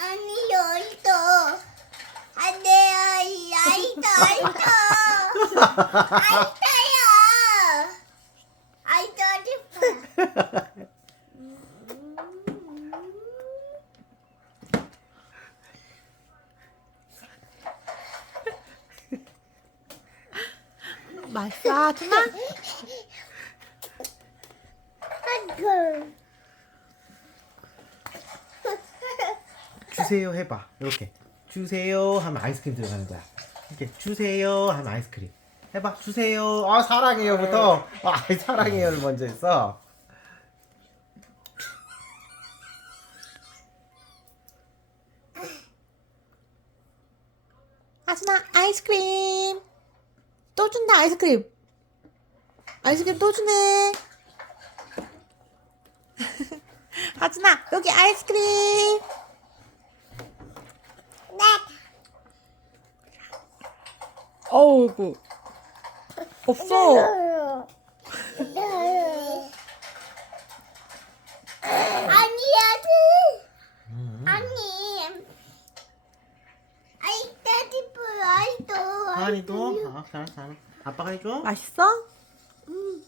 아니 여기도. 안돼 아이 아이도 아이도. 아이도요. 아이도 어디 맛있어, 하준아? 주세요 해봐. 이렇게 주세요 하면 아이스크림 들어가는 거야. 이렇게 주세요 하면 아이스크림. 해봐 주세요. 아 사랑해요부터. 아 사랑해요를 먼저 했어. 하준아, 아이스크림. 또 준다, 아이스크림. 아이스크림 또 주네. 하준아, 여기 아이스크림. 어우구. 없어. 아니야 그 음. 아니 아이 따디프 아이도 하은이도 아 잘했어. 아빠가 해줘. 맛있어? 음.